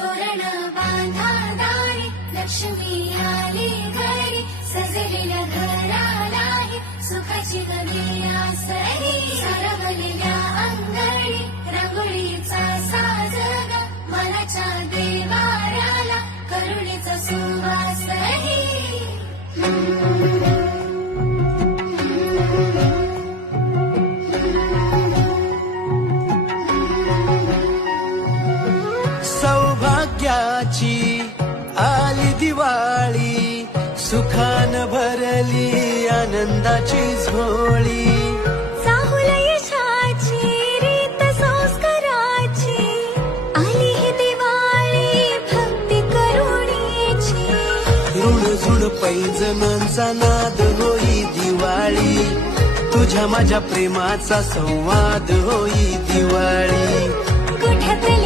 तोरण बांधा दारी, लक्ष्मी आली घरी, सजलेल्या घरालाही सुखाची नवी आसरी. सारवलेल्या अंगणी रांगोळीचा साजग, मनाच्या देवाऱ्याला करुणेचा सुवासही. सौभाग्याची आली दिवाळी, सुखान भरली आनंदाची झोळी. चाहुल यशाची रीत संस्काराची, आली ही दिवाळी भक्ती करुणेची. ऋणझुण पैजणांचा नाद होई दिवाळी, तुझ्या माझ्या प्रेमाचा संवाद होई दिवाळी. कुठ्यातल्या